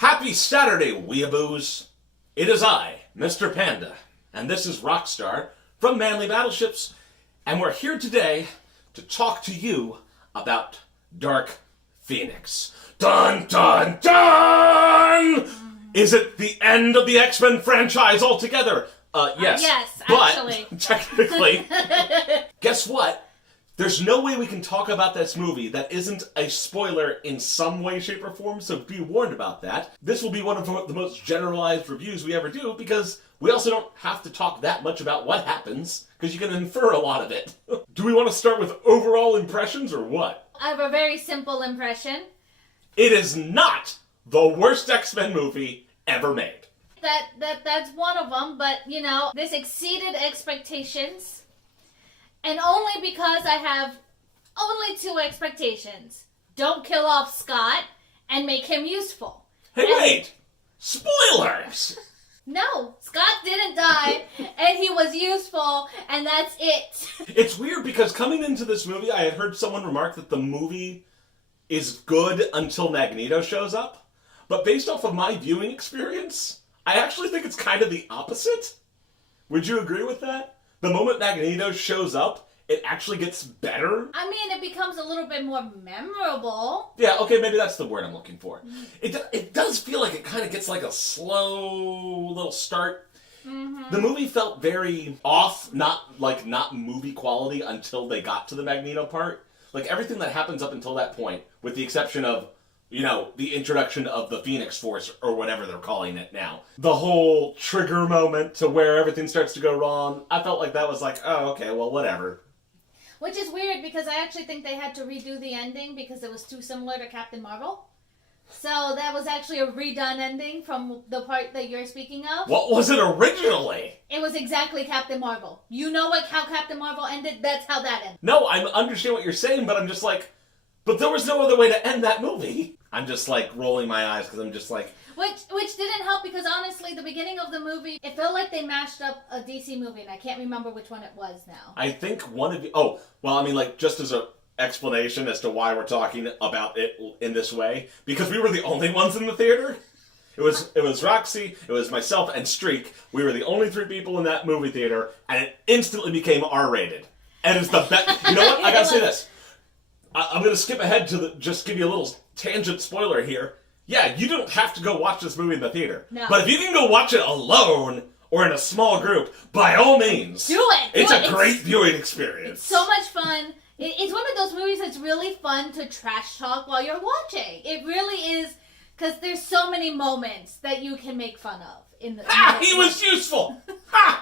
Happy Saturday, weeaboos! It is I, Mr. Panda, and this is Roxstar from Manly Battleships, and we're here today to talk to you about Dark Phoenix. Dun dun dun! Is it the end of the Xmen franchise altogether? Yes. Yes, but actually. Technically, guess what? There's no way we can talk about this movie that isn't a spoiler in some way, shape, or form, so be warned about that. This will be one of the most generalized reviews we ever do, because we also don't have to talk that much about what happens, because you can infer a lot of it. Do we want to start with overall impressions, or what? I have a very simple impression. It is not the worst X-Men movie ever made. That's one of them, but, you know, this exceeded expectations. And only because I have only two expectations. Don't kill off Scott and make him useful. Hey, wait! Spoilers! No, Scott didn't die, and he was useful, and that's it. It's weird because coming into this movie, I had heard someone remark that the movie is good until Magneto shows up. But based off of my viewing experience, I actually think it's kind of the opposite. Would you agree with that? The moment Magneto shows up, it actually gets better. I mean, it becomes a little bit more memorable. Yeah, okay, maybe that's the word I'm looking for. It does feel like it kind of gets like a slow little start. Mm-hmm. The movie felt very off, not movie quality until they got to the Magneto part. Like, everything that happens up until that point, with the exception of, you know, the introduction of the Phoenix Force, or whatever they're calling it now. The whole trigger moment to where everything starts to go wrong, I felt like that was like, oh, okay, well, whatever. Which is weird, because I actually think they had to redo the ending because it was too similar to Captain Marvel. So that was actually a redone ending from the part that you're speaking of. What was it originally? It was exactly Captain Marvel. You know how Captain Marvel ended? That's how that ended. No, I understand what you're saying, but I'm just like, but there was no other way to end that movie. I'm just like rolling my eyes because I'm just like... Which didn't help, because honestly, the beginning of the movie, it felt like they mashed up a DC movie, and I can't remember which one it was now. I think one of you... Oh, well, I mean, like, just as a explanation as to why we're talking about it in this way, because we were the only ones in the theater. It was Roxy, it was myself, and Streak. We were the only three people in that movie theater, and it instantly became R-rated. And it's the best... You know what? I gotta say this. I'm gonna skip ahead to just give you a little tangent spoiler here. Yeah, you don't have to go watch this movie in the theater. No. But if you can go watch it alone or in a small group, by all means. Do it! It's a great viewing experience. It's so much fun. It's one of those movies that's really fun to trash talk while you're watching. It really is, because there's so many moments that you can make fun of in the he was useful!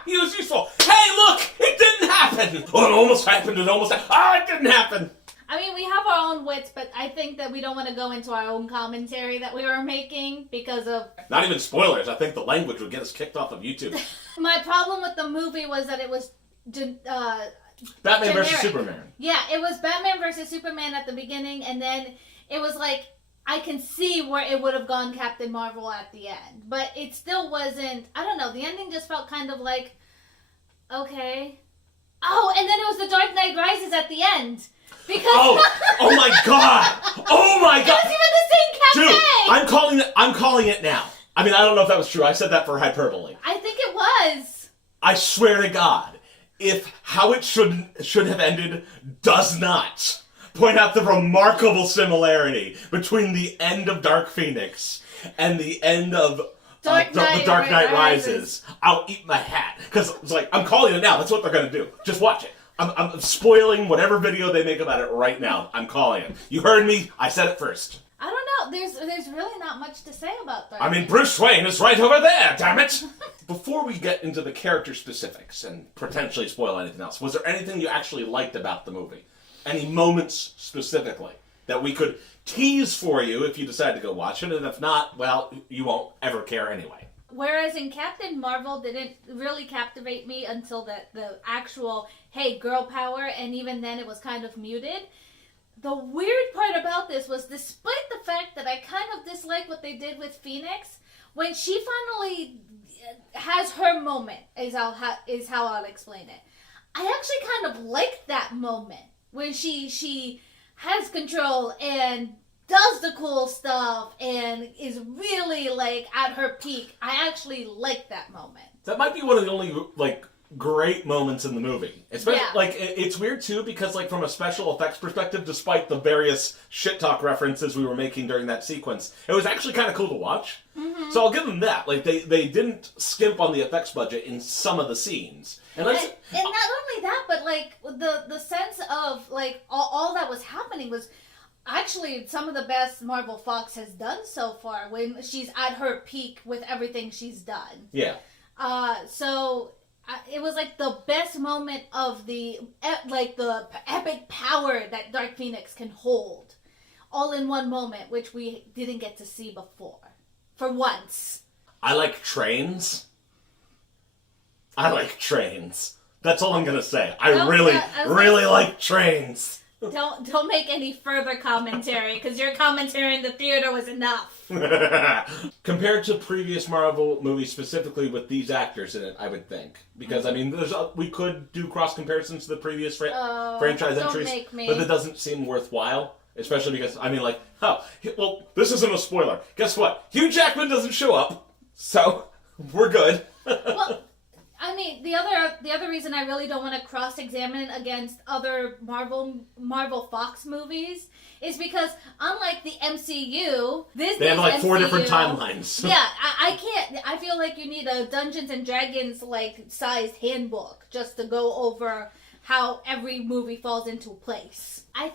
He was useful! Hey, look! It didn't happen! Oh, it almost happened, it didn't happen! I mean, we have our own wits, but I think that we don't want to go into our own commentary that we were making because of... Not even spoilers. I think the language would get us kicked off of YouTube. My problem with the movie was that it was... Batman versus Superman. Yeah, it was Batman versus Superman at the beginning, and then it was like, I can see where it would have gone Captain Marvel at the end. But it still wasn't... I don't know, the ending just felt kind of like, okay. Oh, and then it was the Dark Knight Rises at the end. Because oh my god! Oh my god! It was even the same cafe! Dude, I'm calling it now. I mean, I don't know if that was true. I said that for hyperbole. I think it was. I swear to God, if how it should have ended does not point out the remarkable similarity between the end of Dark Phoenix and the end of The Dark Knight Rises, I'll eat my hat. Because it's like, I'm calling it now. That's what they're going to do. Just watch it. I'm spoiling whatever video they make about it right now. I'm calling it. You heard me. I said it first. I don't know. There's really not much to say about that. I mean, Bruce Wayne is right over there, damn it! Before we get into the character specifics and potentially spoil anything else, was there anything you actually liked about the movie? Any moments specifically that we could tease for you if you decide to go watch it, and if not, well, you won't ever care anyway. Whereas in Captain Marvel didn't really captivate me until the actual, hey, girl power, and even then it was kind of muted. The weird part about this was, despite the fact that I kind of dislike what they did with Phoenix, when she finally has her moment, is how I'll explain it. I actually kind of liked that moment when she has control and does the cool stuff and is really like at her peak. I actually like that moment. That might be one of the only like great moments in the movie. Especially Yeah. like it's weird too because like from a special effects perspective, despite the various shit talk references we were making during that sequence, it was actually kind of cool to watch. Mm-hmm. So I'll give them that. Like they didn't skimp on the effects budget in some of the scenes. And And not only that, but like the sense of like all that was happening was actually some of the best Marvel Fox has done so far when she's at her peak with everything she's done. yeah. So it was like the best moment of the epic power that Dark Phoenix can hold, all in one moment, which we didn't get to see before, for once. I like trains. That's all I'm gonna say. I No, really, I was really like- like trains. Don't make any further commentary, because your commentary in the theater was enough. Compared to previous Marvel movies, specifically with these actors in it, I would think. Because, I mean, we could do cross comparisons to the previous franchise don't entries, make me. but it doesn't seem worthwhile. Especially because, I mean, like, well, this isn't a spoiler. Guess what? Hugh Jackman doesn't show up, so we're good. Well, I mean, the other reason I really don't want to cross-examine against other Marvel Fox movies is because unlike the MCU, Disney's They have like 4 MCU, different timelines. Yeah, I can't. I feel like you need a Dungeons and Dragons like sized handbook just to go over how every movie falls into place. I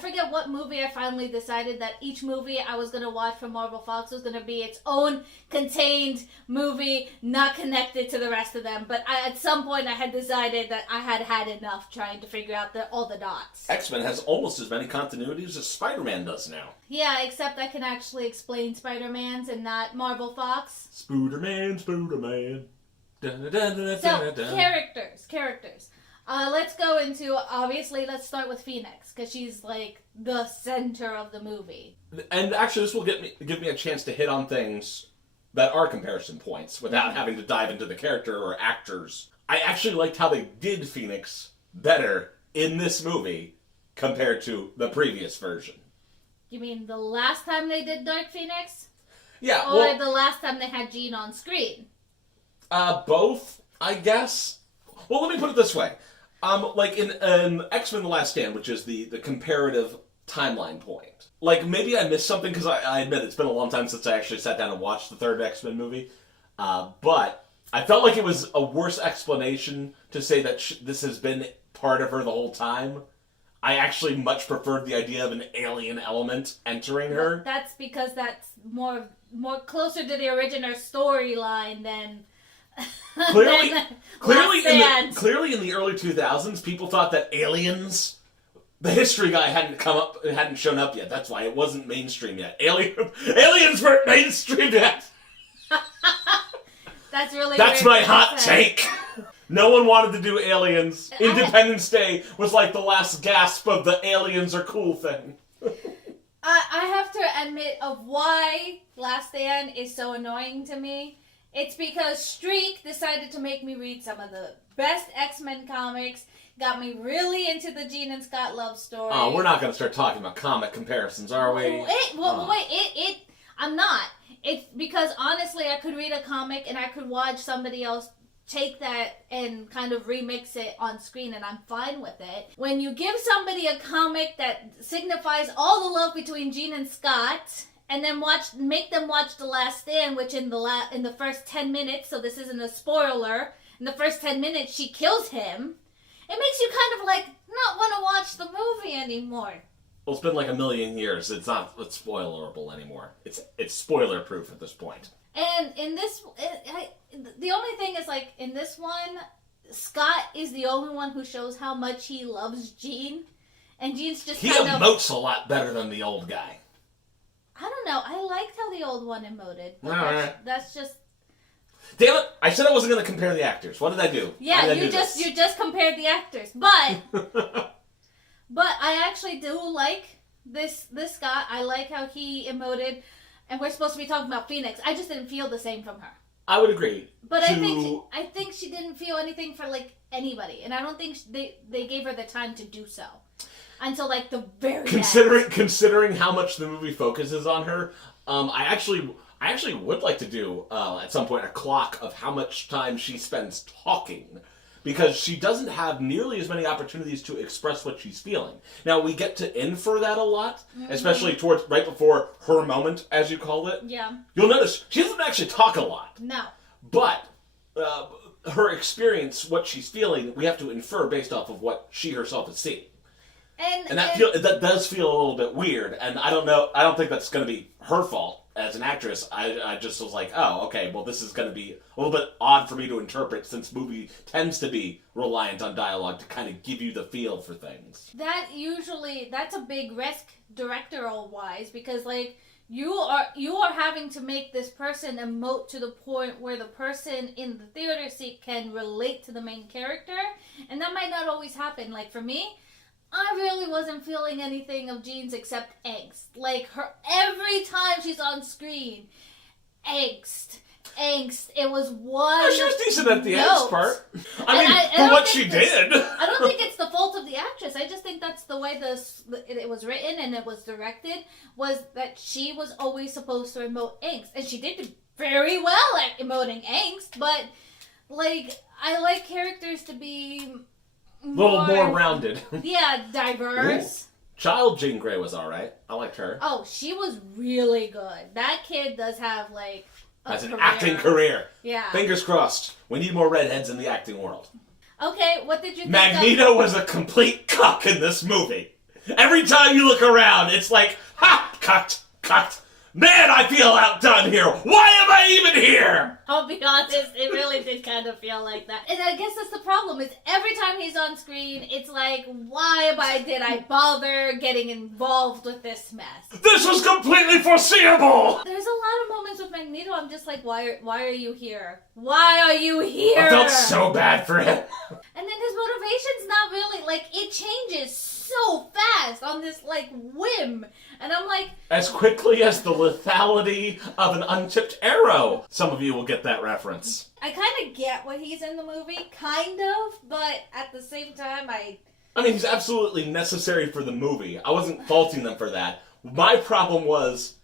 forget what movie I finally decided that each movie I was going to watch from Marvel Fox was going to be its own contained movie, not connected to the rest of them. But at some point I had decided that I had had enough trying to figure out all the dots. Xmen has almost as many continuities as Spider-Man does now. Yeah, except I can actually explain Spider-Man's and not Marvel Fox. Spooderman. So, characters. Let's go into, obviously, let's start with Phoenix, because she's, like, the center of the movie. And actually, this will give me a chance to hit on things that are comparison points without having to dive into the character or actors. I actually liked how they did Phoenix better in this movie compared to the previous version. You mean the last time they did Dark Phoenix? Yeah, Or well, the last time they had Jean on screen? both, I guess. Well, let me put it this way. Like in X-Men: The Last Stand, which is the comparative timeline point. Like, maybe I missed something, because I admit it's been a long time since I actually sat down and watched the third X-Men movie. But I felt like it was a worse explanation to say that this has been part of her the whole time. I actually much preferred the idea of an alien element entering her. That's because that's more closer to the original storyline than... Clearly, than clearly Last Stand. clearly in the early 2000s, people thought that aliens, the history guy hadn't shown up yet. That's why it wasn't mainstream yet. Aliens weren't mainstream yet. That's really That's weird my to hot say. take. No one wanted to do aliens. Independence Day was like the last gasp of the aliens are cool thing. I have to admit of why Last Stand is so annoying to me. It's because Streak decided to make me read some of the best X-Men comics, got me really into the Jean and Scott love story. Oh, we're not going to start talking about comic comparisons, are we? Wait, I'm not. It's because honestly, I could read a comic and I could watch somebody else take that and kind of remix it on screen, and I'm fine with it. When you give somebody a comic that signifies all the love between Jean and Scott, and then make them watch The Last Stand, which in the first 10 minutes, so this isn't a spoiler, in the first 10 minutes she kills him, it makes you kind of like not want to watch the movie anymore. Well, it's been like a million years. It's spoilerable anymore. It's spoiler proof at this point. And in this, the only thing is, like, in this one, Scott is the only one who shows how much he loves Jean, and Jean's just He kind of... emotes a lot better than the old guy. I don't know. I liked how the old one emoted. But Alright. that's just... Damn it! I said I wasn't going to compare the actors. What did I do? Yeah, Why did I do you just compared the actors. But but I actually do like this Scott. I like how he emoted, and we're supposed to be talking about Phoenix. I just didn't feel the same from her. I would agree. But I think she didn't feel anything for like anybody, and I don't think they gave her the time to do so. until like the very considering how much the movie focuses on her, I actually would like to do at some point a clock of how much time she spends talking, because she doesn't have nearly as many opportunities to express what she's feeling. Now, we get to infer that a lot, especially towards right before her moment, as you called it. Yeah. You'll notice she doesn't actually talk a lot. No. But her experience, what she's feeling, we have to infer based off of what she herself is seeing. And that does feel a little bit weird, and I don't think that's going to be her fault as an actress. I just was like, oh, okay, well, this is going to be a little bit odd for me to interpret, since movie tends to be reliant on dialogue to kind of give you the feel for things. That's a big risk directorial-wise, because, like, you are having to make this person emote to the point where the person in the theater seat can relate to the main character, and that might not always happen. Like, for me, I really wasn't feeling anything of Jean's except angst. Like, her, every time she's on screen, angst. It was one. Oh, she was decent at the angst part. I mean, for what she did. I don't think it's the fault of the actress. I just think that's the way it was written and it was directed, was that she was always supposed to emote angst. And she did very well at emoting angst, but, like, I like characters to be a little more rounded. Yeah, diverse. Ooh. Child Jean Grey was alright. I liked her. Oh, she was really good. That kid does have, like, that's an acting career. Yeah. Fingers crossed. We need more redheads in the acting world. Okay, what did you think Magneto was a complete cuck in this movie. Every time you look around, it's like, ha! Cucked. Man, I feel outdone here. Why am I even here? I'll be honest, it really did kind of feel like that. And I guess that's the problem, is every time he's on screen, it's like, did I bother getting involved with this mess? This was completely foreseeable! There's a lot of moments with Magneto, I'm just like, why are you here? Why are you here? I felt so bad for him. And then his motivation's not really, like, it changes so fast on this, like, whim. And I'm like, as quickly as the lethality of an untipped arrow. Some of you will get that reference. I kind of get what he's in the movie, kind of, but at the same time, I mean, he's absolutely necessary for the movie. I wasn't faulting them for that. My problem was,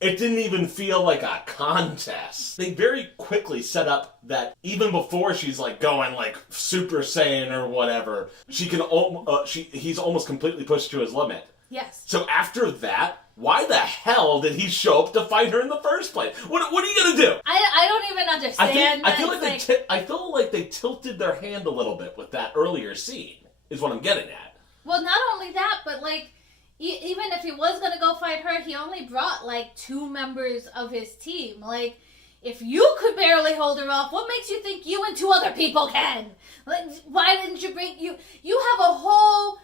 it didn't even feel like a contest. They very quickly set up that even before she's like going like Super Saiyan or whatever, he's almost completely pushed to his limit. Yes. So after that, why the hell did he show up to fight her in the first place? What are you gonna do? I don't even understand. I feel like they tilted their hand a little bit with that earlier scene, is what I'm getting at. Well, not only that, but like, even if he was gonna go fight her, he only brought like 2 members of his team. Like, if you could barely hold her off, what makes you think you and 2 other people can? Like, why didn't you bring you have a whole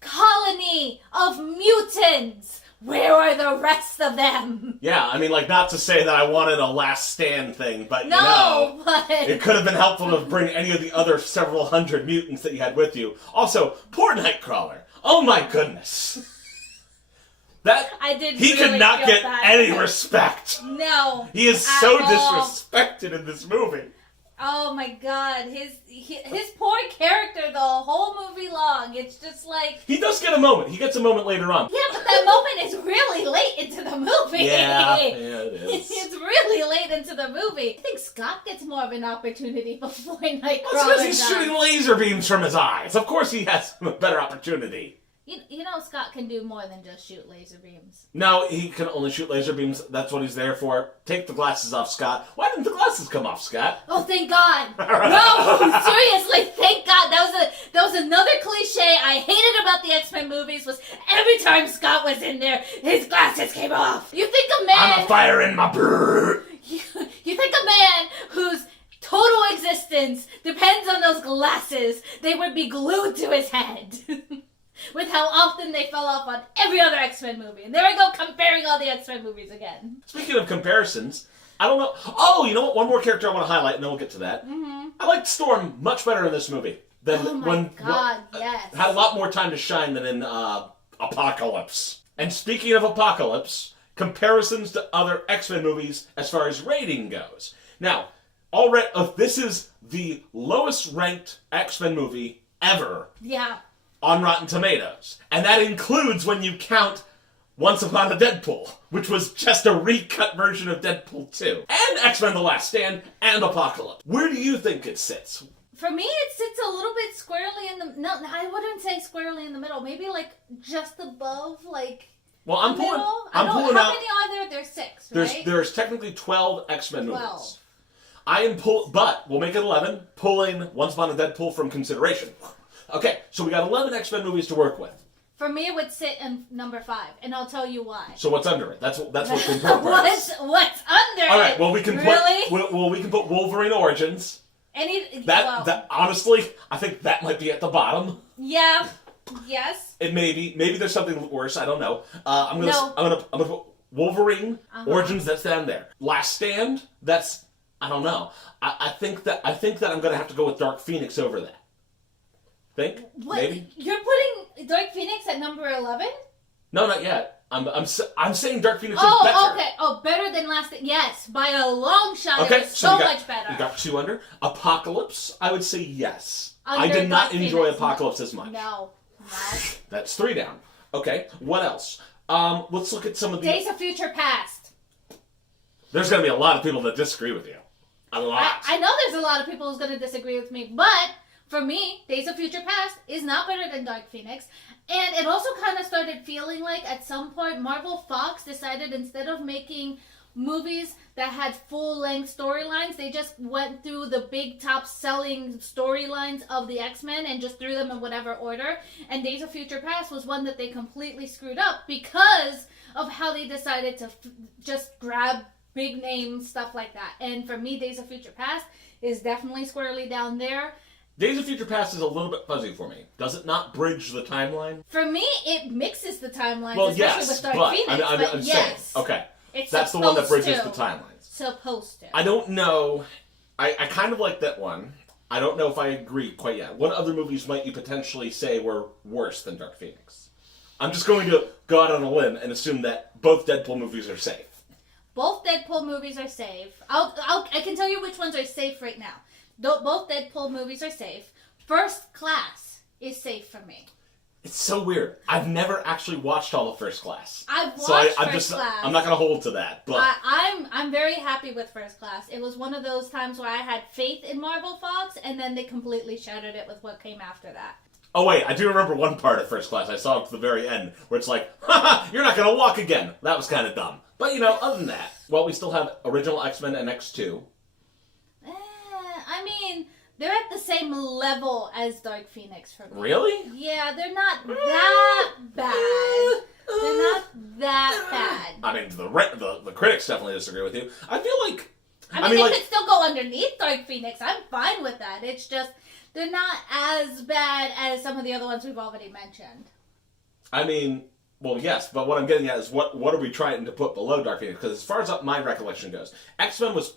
colony of mutants. Where are the rest of them? Yeah, I mean, like, not to say that I wanted a last stand thing, but but it could have been helpful to bring any of the other several hundred mutants that you had with you. Also, poor Nightcrawler. Oh my goodness. He could not get any respect. No. He is so disrespected in this movie. Oh my god, his poor character the whole movie long. It's just like, he does get a moment. He gets a moment later on. Yeah, but that moment is really late into the movie. Yeah, it is. It's really late into the movie. I think Scott gets more of an opportunity before Nightcrawler. That's because he's shooting laser beams from his eyes. Of course he has a better opportunity. You know Scott can do more than just shoot laser beams. No, he can only shoot laser beams. That's what he's there for. Take the glasses off, Scott. Why didn't the glasses come off, Scott? Oh, thank God. No, seriously, thank God. That was another cliche I hated about the X-Men movies, was every time Scott was in there, his glasses came off. You think a man... I'm a fire in my brrr. You think a man whose total existence depends on those glasses, they would be glued to his head. With how often they fell off on every other X-Men movie. And there I go, comparing all the X-Men movies again. Speaking of comparisons, I don't know... Oh, you know what? One more character I want to highlight, and then we'll get to that. Mm-hmm. I liked Storm much better in this movie. Yes. Had a lot more time to shine than in Apocalypse. And speaking of Apocalypse, comparisons to other X-Men movies as far as rating goes. Now, this is the lowest ranked X-Men movie ever. Yeah. on Rotten Tomatoes. And that includes when you count Once Upon a Deadpool, which was just a recut version of Deadpool 2. And X-Men The Last Stand and Apocalypse. Where do you think it sits? For me, it sits a little bit squarely in the... No, I wouldn't say squarely in the middle. Maybe, like, just above, like... Well, I'm pulling how out... many are there? There's 6, right? There's technically 12 X-Men movies. But we'll make it 11, pulling Once Upon a Deadpool from consideration. Okay, so we got 11 X-Men movies to work with. For me, it would sit in number 5, and I'll tell you why. So what's under it? That's what's important. What's under it? All right. Well, we can really? we can put Wolverine Origins. That honestly, I think that might be at the bottom. Yeah. Yes. It maybe there's something worse. I don't know. I'm gonna put Wolverine Origins. That's down there. Last Stand. That's I don't know. I think that I'm gonna have to go with Dark Phoenix over that. Maybe you're putting Dark Phoenix at number 11? No, not yet. I'm saying Dark Phoenix is better. Oh, okay. Oh, better than Last Stand. Yes, by a long shot. Okay, it was so much better. We got 2 under. Apocalypse, I would say yes. Under I did not Dark enjoy Phoenix, Apocalypse as much. No. That's 3 down. Okay, what else? Let's look at some of the... Days of Future Past. There's going to be a lot of people that disagree with you. A lot. I know there's a lot of people who's going to disagree with me, but for me, Days of Future Past is not better than Dark Phoenix. And it also kind of started feeling like at some point Marvel Fox decided instead of making movies that had full-length storylines, they just went through the big top-selling storylines of the X-Men and just threw them in whatever order. And Days of Future Past was one that they completely screwed up because of how they decided to just grab big name stuff like that. And for me, Days of Future Past is definitely squarely down there. Days of Future Past is a little bit fuzzy for me. Does it not bridge the timeline? For me, it mixes the timelines, well, especially with Dark Phoenix. I'm yes. Saying, okay. That's the one that bridges the timelines. Supposed to. I don't know. I kind of like that one. I don't know if I agree quite yet. What other movies might you potentially say were worse than Dark Phoenix? I'm just going to go out on a limb and assume that both Deadpool movies are safe. Both Deadpool movies are safe. I can tell you which ones are safe right now. Both Deadpool movies are safe. First Class is safe for me. It's so weird. I've never actually watched all of First Class. I've watched First Class. I'm not going to hold to that. But I'm very happy with First Class. It was one of those times where I had faith in Marvel Fox, and then they completely shattered it with what came after that. Oh wait, I do remember one part of First Class. I saw it to the very end, where it's like, haha, you're not going to walk again. That was kind of dumb. But, other than that, well, we still have original X-Men and X2. I mean, they're at the same level as Dark Phoenix for me. Really? Yeah, they're not that bad. They're not that bad. I mean, the critics definitely disagree with you. I feel like... they could still go underneath Dark Phoenix. I'm fine with that. It's just, they're not as bad as some of the other ones we've already mentioned. I mean... Well, yes, but what I'm getting at is what are we trying to put below Dark Phoenix? Because as far as my recollection goes, X-Men was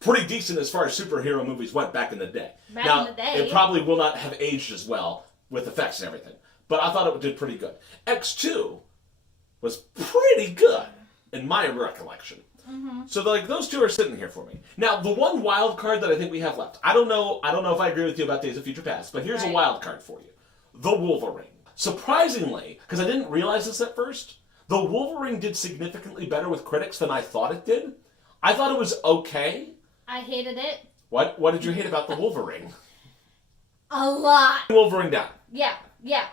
pretty decent as far as superhero movies went back in the day. In the day. It probably will not have aged as well with effects and everything, but I thought it did pretty good. X2 was pretty good in my recollection. Mm-hmm. So those two are sitting here for me. Now, the one wild card that I think we have left, I don't know if I agree with you about Days of Future Past, but here's a wild card for you. The Wolverine. Surprisingly, because I didn't realize this at first, the Wolverine did significantly better with critics than I thought it did. I thought it was okay. I hated it. What did you hate about the Wolverine? A lot. Wolverine down. Yeah.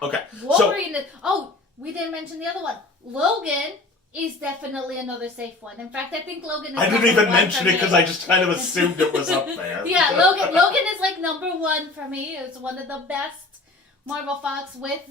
Okay. Wolverine is... Oh, we didn't mention the other one. Logan is definitely another safe one. In fact, I think Logan is I didn't even mention it because I just kind of assumed it was up there. Yeah, Logan is like number 1 for me. It's one of the best Marvel Fox with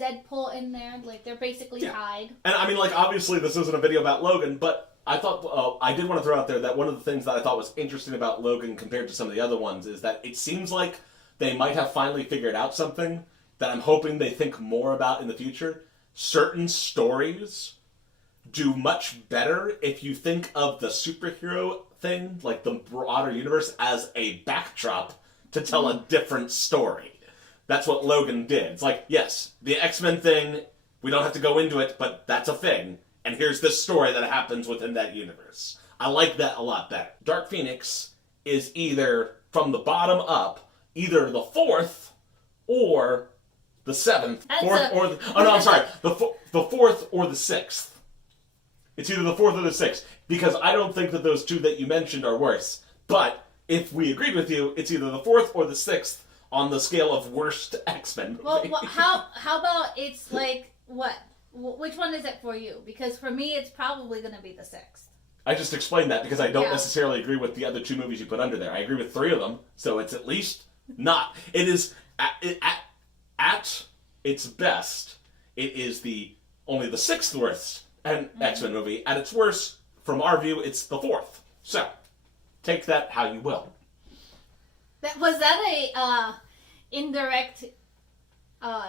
Deadpool in there. Like, they're basically tied. And I mean, obviously this isn't a video about Logan, but I thought, I did want to throw out there that one of the things that I thought was interesting about Logan compared to some of the other ones is that it seems like they might have finally figured out something that I'm hoping they think more about in the future. Certain stories do much better if you think of the superhero thing, like the broader universe, as a backdrop to tell a different story. That's what Logan did. It's like, yes, the X-Men thing, we don't have to go into it, but that's a thing. And here's this story that happens within that universe. I like that a lot better. Dark Phoenix is either, from the bottom up, either the 4th or the 7th, That's 4th, or the... Oh, no, I'm sorry. The 4th or the 6th. It's either the 4th or the 6th. Because I don't think that those two that you mentioned are worse. But if we agreed with you, it's either the 4th or the 6th on the scale of worst X-Men movie. Well, how about it's like, what? Which one is it for you? Because for me, it's probably going to be the 6th. I just explained that because I don't necessarily agree with the other two movies you put under there. I agree with 3 of them, so it's at least not. It is, at its best, it is only the 6th worst X-Men movie. At its worst, from our view, it's the 4th. So, take that how you will. Was that a indirect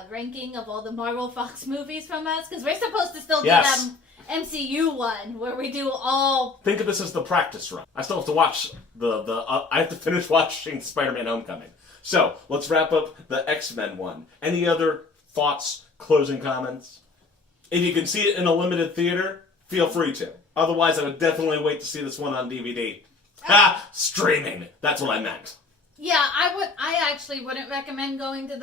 ranking of all the Marvel Fox movies from us? Because we're supposed to still do that MCU one where we do all. Think of this as the practice run. I still have to watch I have to finish watching Spider-Man: Homecoming. So let's wrap up the X-Men one. Any other thoughts, closing comments? If you can see it in a limited theater, feel free to. Otherwise, I would definitely wait to see this one on DVD. Ha! Streaming. That's what I meant. Yeah, I actually wouldn't recommend going to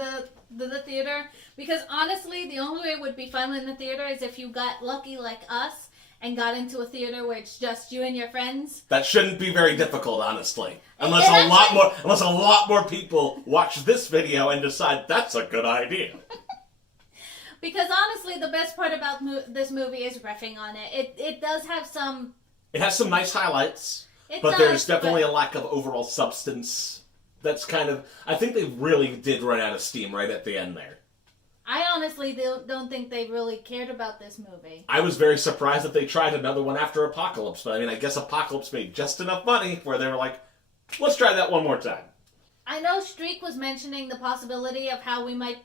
the theater because honestly, the only way it would be fun in the theater is if you got lucky like us and got into a theater where it's just you and your friends. That shouldn't be very difficult, honestly, unless a lot more people watch this video and decide that's a good idea. Because honestly, the best part about this movie is riffing on it. It does have some. It has some nice highlights, but there's definitely a lack of overall substance. That's kind of... I think they really did run out of steam right at the end there. I honestly don't think they really cared about this movie. I was very surprised that they tried another one after Apocalypse, but I mean, I guess Apocalypse made just enough money where they were like, let's try that one more time. I know Streak was mentioning the possibility of how we might...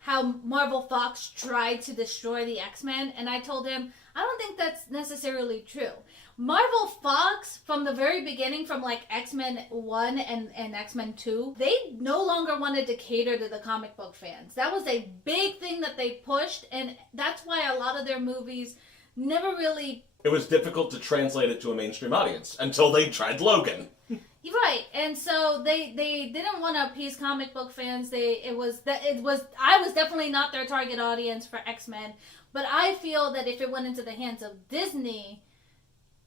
how Marvel Fox tried to destroy the X-Men, and I told him, I don't think that's necessarily true. Marvel Fox, from the very beginning, from like X-Men 1 and X-Men 2, they no longer wanted to cater to the comic book fans. That was a big thing that they pushed, and that's why a lot of their movies never really... It was difficult to translate it to a mainstream audience until they tried Logan. Right, and so they didn't want to appease comic book fans. I was definitely not their target audience for X-Men, but I feel that if it went into the hands of Disney,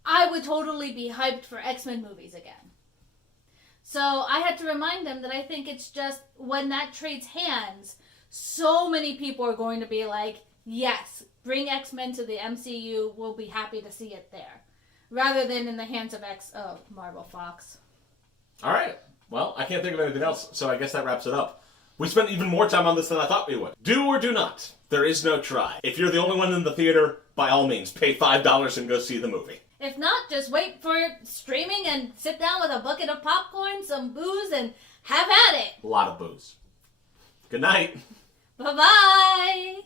I would totally be hyped for X-Men movies again. So I had to remind them that I think it's just when that trades hands, so many people are going to be like, yes, bring X-Men to the MCU, we'll be happy to see it there. Rather than in the hands of Marvel Fox. All right. Well, I can't think of anything else, so I guess that wraps it up. We spent even more time on this than I thought we would. Do or do not. There is no try. If you're the only one in the theater, by all means, pay $5 and go see the movie. If not, just wait for streaming and sit down with a bucket of popcorn, some booze, and have at it. A lot of booze. Good night. Bye-bye.